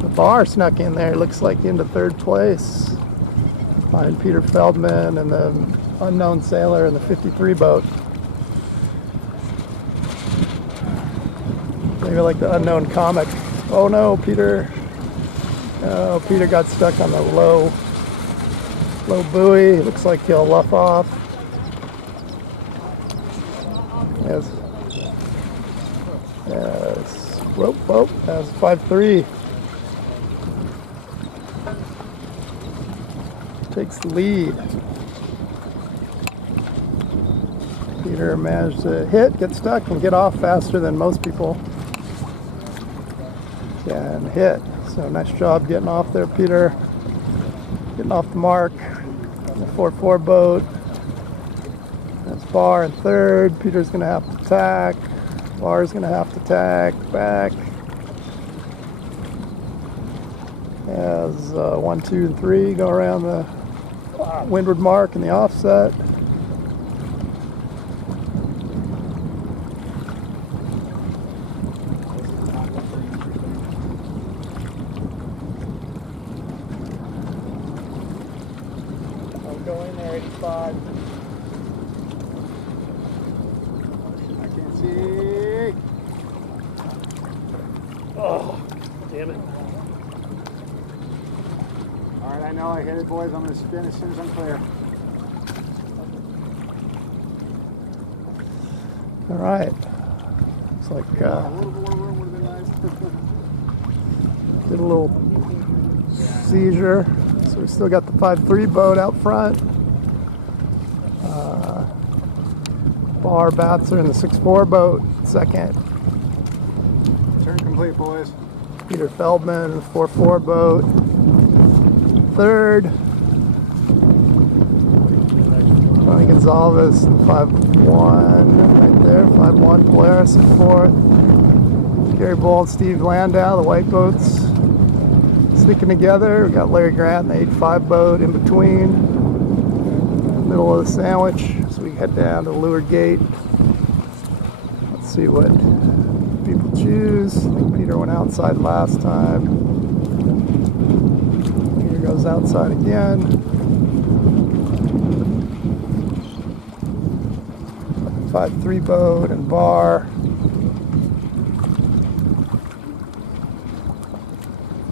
The bar snuck in there, looks like into third place. Behind Peter Feldman and the unknown sailor in the 53 boat. Maybe like the unknown comic. Oh no, Peter got stuck on the low Low buoy, looks like he'll luff off. Yes. Whoa, that's 5-3. Takes the lead. Peter managed to hit, get stuck, and get off faster than most people can hit. So nice job getting off there, Peter. Getting off the mark. The 4-4 boat. That's Bar in third. Peter's going to have to tack. Bar's going to have to tack back. As 1, 2, and 3 go around the windward mark and the offset. Go in there, 85. I can't see. Oh, damn it. All right, I know I hit it, boys. I'm going to spin as soon as I'm clear. All right. Looks like A little more room would have been nice. did a little seizure. So we still got the 5-3 boat out front. Bar Batzer in the 6-4 boat, second. Turn complete, boys. Peter Feldman in the 4-4 boat, third. Tony Gonzalez in the 5-1 right there, 5-1 Polaris in fourth. Gary Bull and Steve Landau, the white boats, sticking together. We got Larry Grant in the 8-5 boat in between, middle of the sandwich. So we head down to the Leeward Gate. Let's see what people choose. I think Peter went outside last time. Peter goes outside again. 5-3 boat and Bar.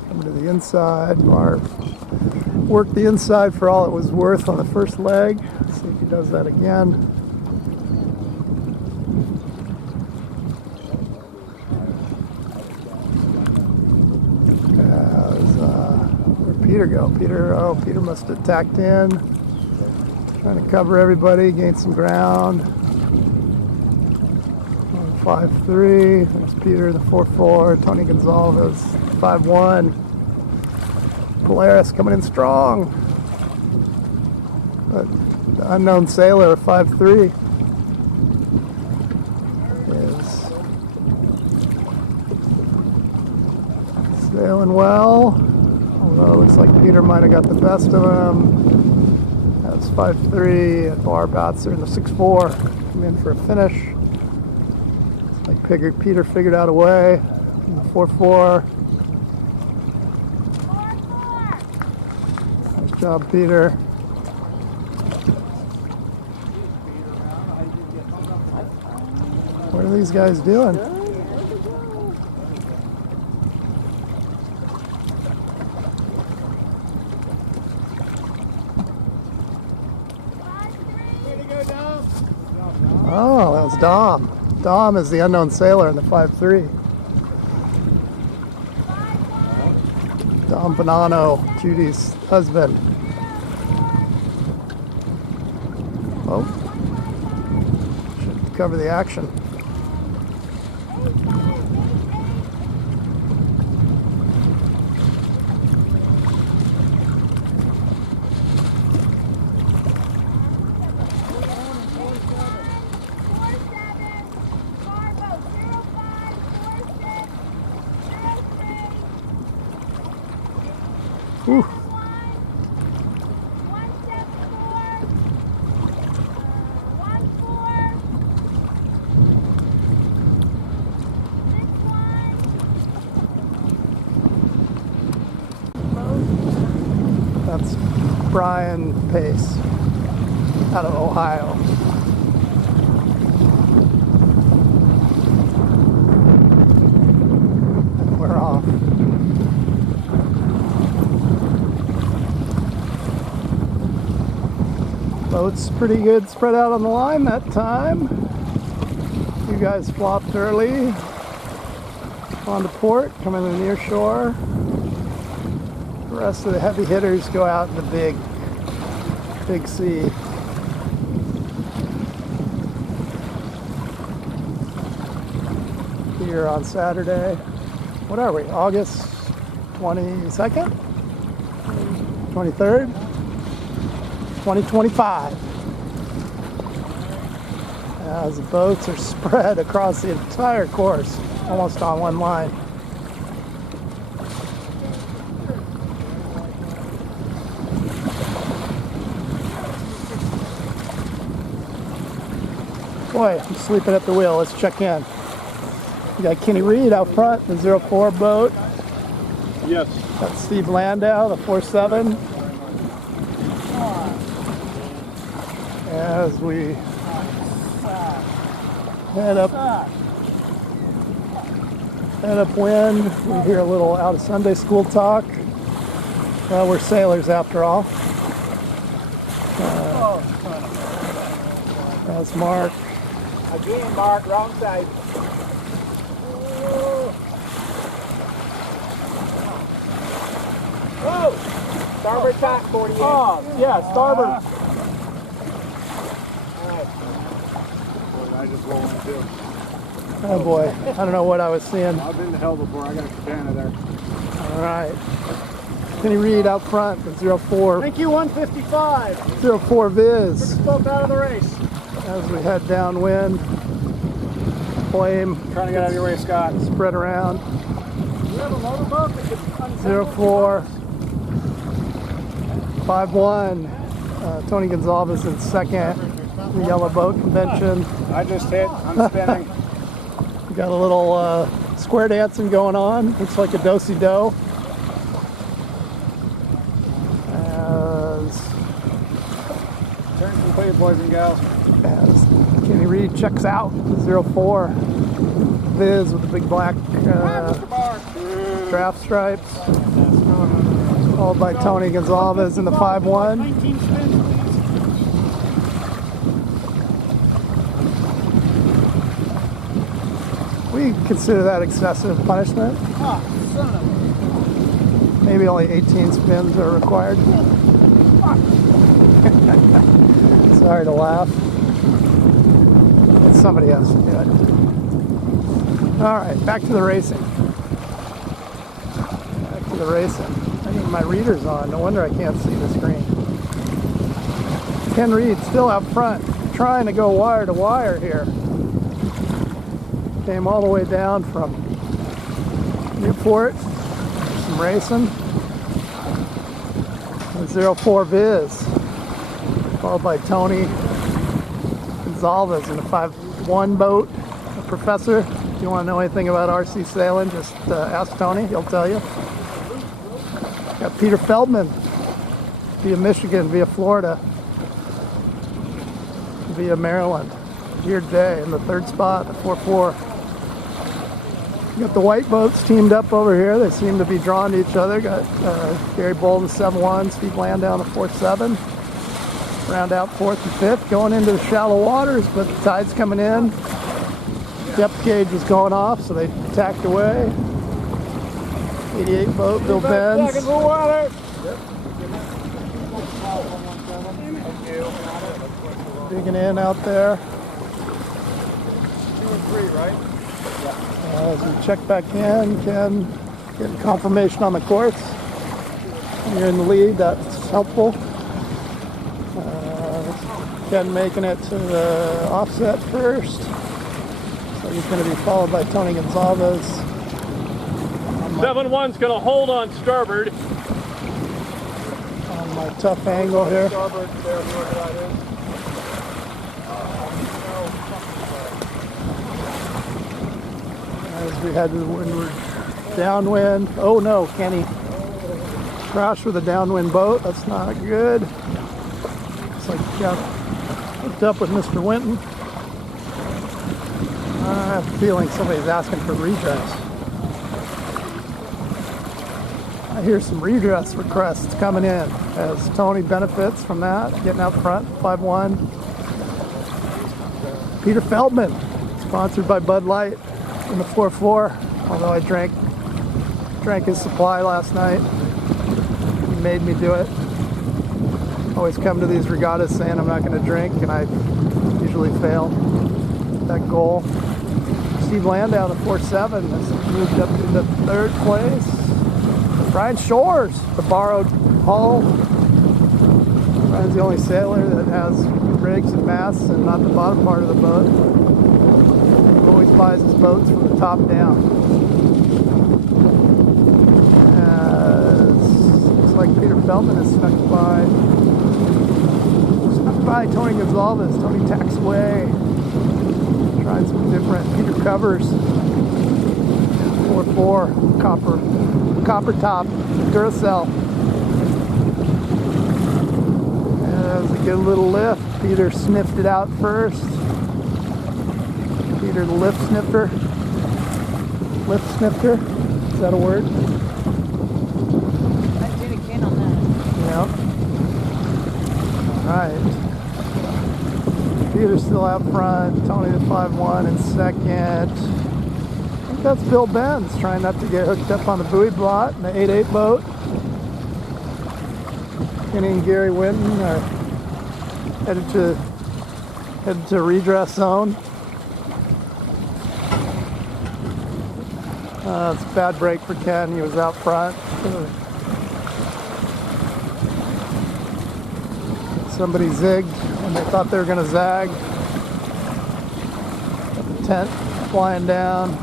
Come to the inside. Bar worked the inside for all it was worth on the first leg. Let's see if he does that again. Where'd Peter go? Peter must have tacked in. Trying to cover everybody, gain some ground. 5-3. There's Peter, the 4-4. Tony Gonzalez, 5-1. Polaris coming in strong. But the unknown sailor, 5-3, is sailing well. Although it looks like Peter might have got the best of him. That's 5-3 at Bar Batzer in the 6-4. Come in for a finish. Like Peter figured out a way. In the 4-4. Nice job, Peter. What are these guys doing? Oh, that was Dom. Dom is the unknown sailor in the 5-3. Dom Bonanno, Judy's husband. Oh, should cover the action. Whew. That's Brian Pace out of Ohio. And we're off. Boat's pretty good spread out on the line that time. You guys flopped early. Onto port, coming to the near shore. The rest of the heavy hitters go out in the big sea. Here on Saturday. What are we? August 22nd? 23rd? 2025. As the boats are spread across the entire course, almost on one line. Boy, I'm sleeping at the wheel. Let's check in. We got Kenny Reed out front, the 04 boat. Yes. Got Steve Landau, the 47. As we head upwind, we hear a little out of Sunday school talk. Well, we're sailors after all. That's Mark. Again, Mark, wrong side. Oh! Starboard tack, 48. Oh, yeah, starboard. I just rolled into. Oh boy, I don't know what I was seeing. I've been to hell before. I got a cabana there. All right. Kenny Reed out front, the 04. Thank you, 155. 04 Viz. Both out of the race. As we head downwind. Flame Trying to get out of your way, Scott. spread around. We have a motorboat that can untangle 04 5-1. Tony Gonzalez in second. The Yellow Boat Convention. I just hit. I'm spinning. We got a little square dancing going on. Looks like a do-si-do. Turn complete, boys and gals. As Kenny Reed checks out the 04 Viz with the big black draft stripes. Followed by Tony Gonzalez in the 5-1. 19 spins, We consider that excessive punishment. please. Ah, son of a... Maybe only 18 spins are required. Sorry to laugh. But somebody has to do it. All right, back to the racing. Back to the racing. I need my readers on. No wonder I can't see the screen. Ken Reed still out front, trying to go wire to wire here. Came all the way down from Newport. Some racing. The 04 Viz. Followed by Tony Gonzalez in a 5-1 boat. A professor. If you want to know anything about RC sailing, just ask Tony. He'll tell you. Got Peter Feldman via Michigan, via Florida, via Maryland. Here today in the third spot, the 4-4. Got the white boats teamed up over here. They seem to be drawn to each other. Got Gary Bull the 7-1, Steve Landau the 4-7. Round out 4th and 5th, going into the shallow waters, but the tide's coming in. Depth gauge was going off, so they tacked away. 88 boat, Bill Benz. Second for water. Digging in out there. 2 and 3, right? As we check back in, Ken getting confirmation on the course. When you're in the lead, that's helpful. Ken making it to the offset first. So he's going to be followed by Tony Gonzalez. 7-1's going to hold on starboard. On my tough angle here. Starboard there, where that is. As we head to the windward downwind. Oh no, Kenny crashed with a downwind boat. That's not good. Looks like he got hooked up with Mr. Winton. I have a feeling somebody's asking for redress. I hear some redress requests coming in as Tony benefits from that, getting out front, 5-1. Peter Feldman, sponsored by Bud Light in the 4-4, although I drank his supply last night. He made me do it. Always come to these regattas saying I'm not going to drink, and I usually fail that goal. Steve Landau, the 4-7, has moved up into 3rd place. Brian Shores, the borrowed hull. Brian's the only sailor that has rigs and masts and not the bottom part of the boat. He always buys his boats from the top down. Looks like Peter Feldman is snuck by Tony Gonzalez, Tony Taxway. Trying some different Peter Covers. 4-4 copper top Duracell. And that was a good little lift. Peter sniffed it out first. Peter the lift sniffer. Lift sniffer. Is that a word? I did a can on that. Yeah. Alright. Peter's still out front. Tony the 5-1 in second. I think that's Bill Benz trying not to get hooked up on the buoy blot in the 8-8 boat. Kenny and Gary Winton are headed to redress zone. It's a bad break for Ken. He was out front. Somebody zigged and they thought they were going to zag. Got the tent flying down.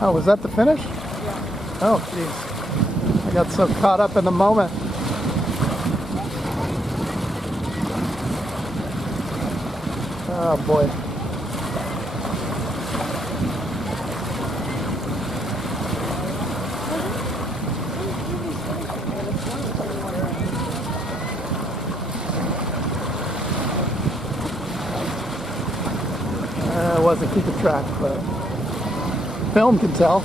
Oh, was that the finish? Yeah. Oh, jeez. I got so caught up in the moment. Oh, boy. It wasn't keeping track, but film can tell.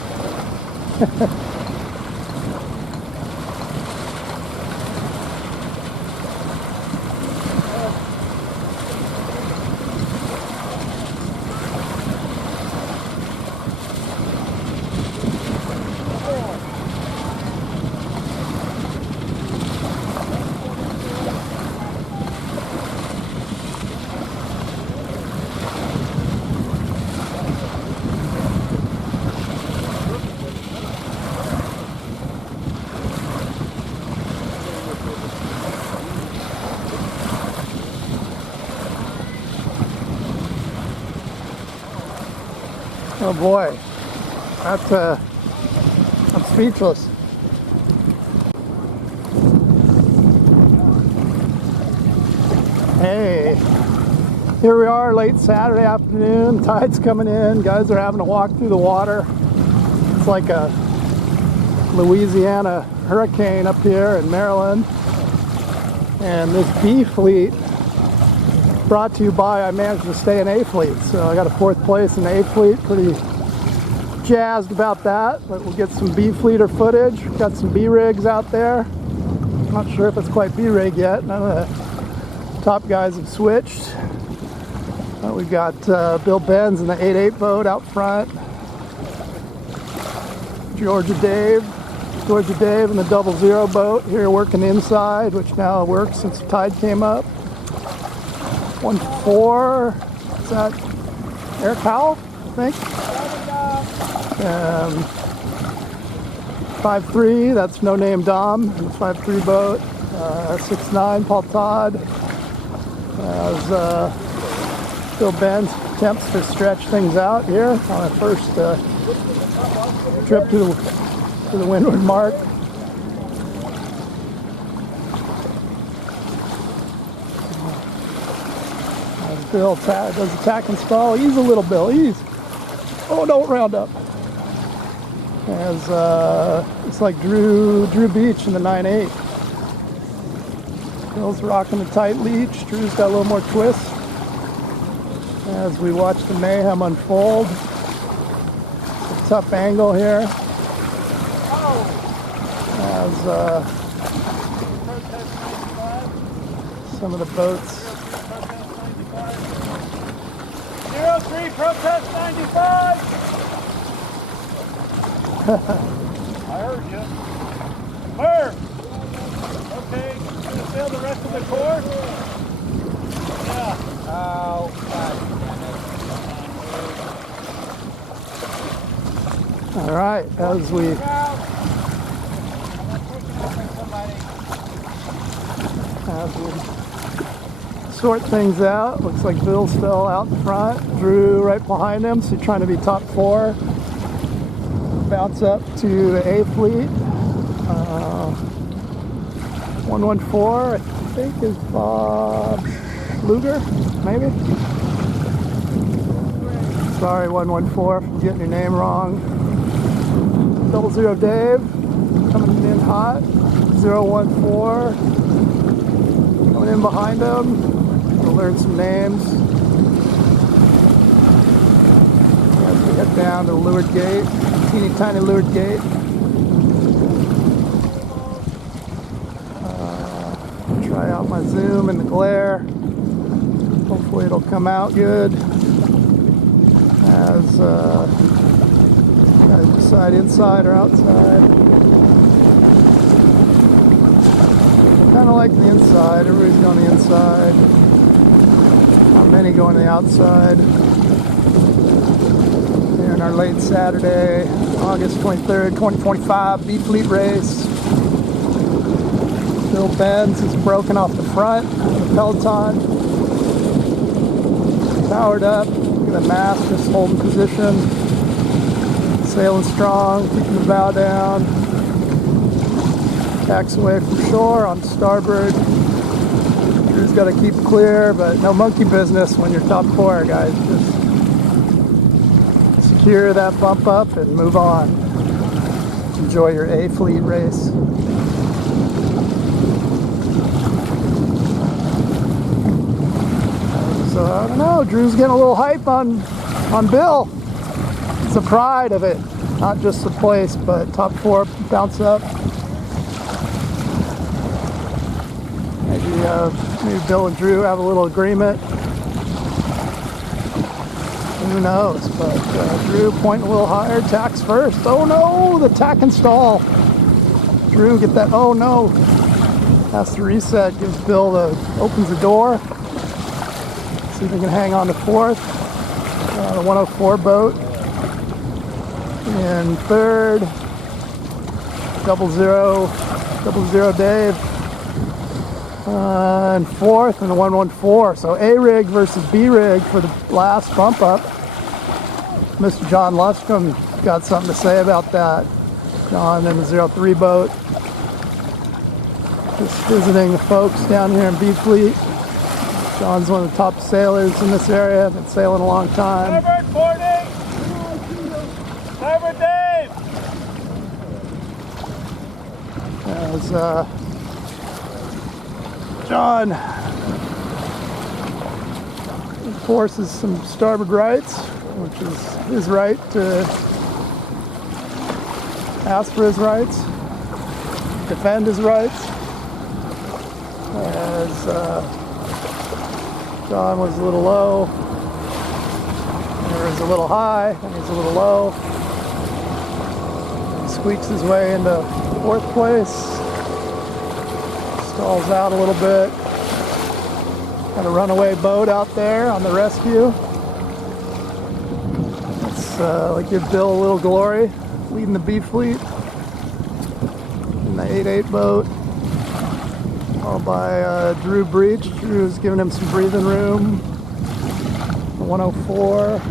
Oh boy, that's I'm speechless. Hey, here we are late Saturday afternoon, tide's coming in, guys are having to walk through the water. It's like a Louisiana hurricane up here in Maryland. And this B fleet, brought to you by, I managed to stay in A fleet, so I got a 4th place in the A fleet. Pretty jazzed about that, but we'll get some B fleeter footage. We've got some B rigs out there. Not sure if it's quite B rig yet. None of the top guys have switched. But we've got Bill Benz in the 8-8 boat out front. Georgia Dave in the 00 boat here working inside, which now works since the tide came up. 1-4, is that Eric Howell, I think? 5-3, that's No Name Dom, 5-3 boat. 6-9, Paul Todd. As Bill Benz attempts to stretch things out here on a first trip to the windward mark. Bill does the tack and stall. Ease a little, Bill. Ease. Oh, don't round up. As it's like Drew Beach in the 9-8. Bill's rocking the tight leech. Drew's got a little more twist. as we watch the mayhem unfold. It's a tough angle here. As some of the boats. 03 protest 95. I heard you. Merv. Okay, gonna sail the rest of the course. Yeah. Oh, God. All right, as we sort things out. Looks like Bill's still out in front. Drew right behind him, so trying to be top 4. Bounce up to the A fleet. 114, I think, is Bob Luger, maybe? Sorry, 114, I'm getting your name wrong. 00 Dave, coming in hot. 014, coming in behind him. We'll learn some names. As we head down to the leeward gate, teeny tiny leeward gate. Try out my zoom in the glare. Hopefully it'll come out good. As guys decide inside or outside. Kind of like the inside. Everybody's going the inside. Not many going the outside. Here in our late Saturday, August 23rd, 2025 B Fleet race. Bill Benz is broken off the front of the peloton. Powered up. Look at the mast just holding position. Sailing strong, keeping the bow down. Tacks away from shore on starboard. Drew's got to keep clear, but no monkey business when you're top 4, guys. Just secure that bump up and move on. Enjoy your A Fleet race. So I don't know, Drew's getting a little hype on Bill. It's the pride of it, not just the place, but top 4 bounce up. Maybe Bill and Drew have a little agreement. Who knows? But Drew pointing a little higher, tacks first. Oh no, the tack and stall. Drew, get that. Oh no. Has to reset. Gives Bill opens the door. See if we can hang on to 4th. The 104 boat. In 3rd. 00 Dave. And 4th and the 114. So A rig versus B rig for the last bump up. Mr. John Lustrom got something to say about that. John in the 03 boat. Just visiting the folks down here in B Fleet. John's one of the top sailors in this area. Been sailing a long time. Starboard 40. Starboard Dave. As John enforces some starboard rights, which is his right to ask for his rights, defend his rights. As John was a little low, or is a little high, and he's a little low. He squeaks his way into 4th place. Stalls out a little bit. Got a runaway boat out there on the rescue. Let's give Bill a little glory, leading the B Fleet in the 88 boat. All by Drew Breach. Drew's giving him some breathing room. The 104.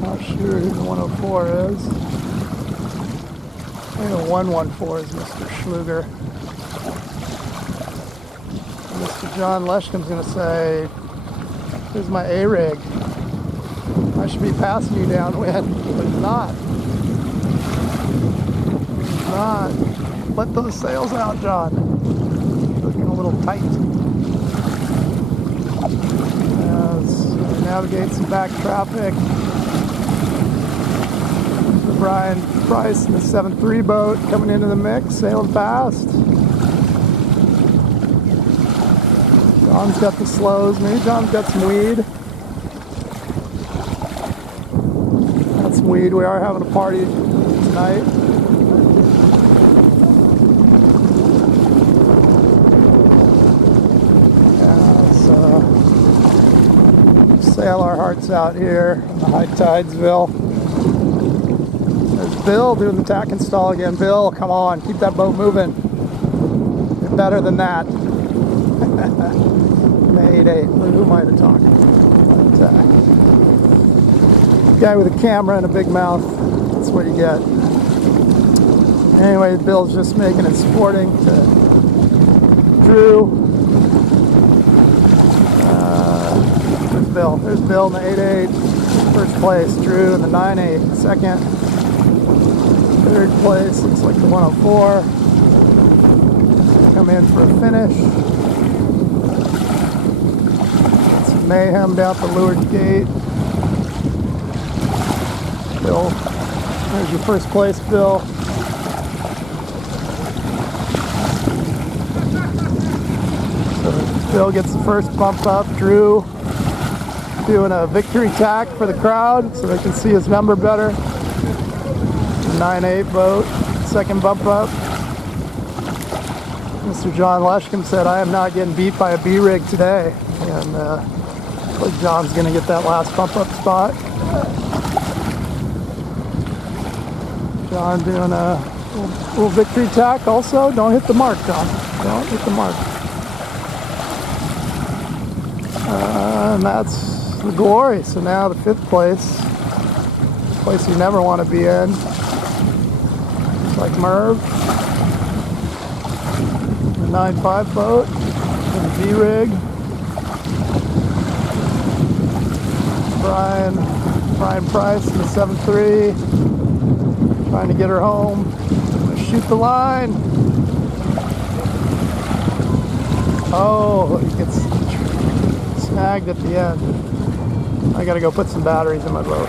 Not sure who the 104 is. I think the 114 is Mr. Schluger. Mr. John Leshkam's going to say, here's my A-rig. I should be passing you downwind, but it's not. It's not. Let those sails out, John. Looking a little tight. navigate some back traffic. Brian Price in the 7.3 boat coming into the mix, sailing fast. John's got the slows. Maybe John's got some weed. Got some weed. We are having a party tonight. Yeah, so sail our hearts out here on the high tidesville. There's Bill doing the tack install again. Bill, come on, keep that boat moving. You're better than that. May 8. Who am I to talk? Tack. Guy with a camera and a big mouth. That's what you get. Anyway, Bill's just making it sporting to Drew. There's Bill. There's Bill in the 8.8. First place. Drew in the 9.8. Second. Third place, looks like the 104. Come in for a finish. Some mayhem down at the leeward gate. Bill, there's your first place, Bill. So Bill gets the first bump up. Drew doing a victory tack for the crowd so they can see his number better. 9.8 boat, second bump up. Mr. John Leshcombe said, I am not getting beat by a B-rig today. And looks like John's going to get that last bump up spot. John doing a little victory tack also. Don't hit the mark, John. Don't hit the mark. And that's the glory. So now the 5th place. Place you never want to be in. Like Merv, the 9.5 boat, and the B-rig. Brian Price in the 7.3, trying to get her home. Shoot the line. Oh, he gets snagged at the end. I gotta go put some batteries in my boat.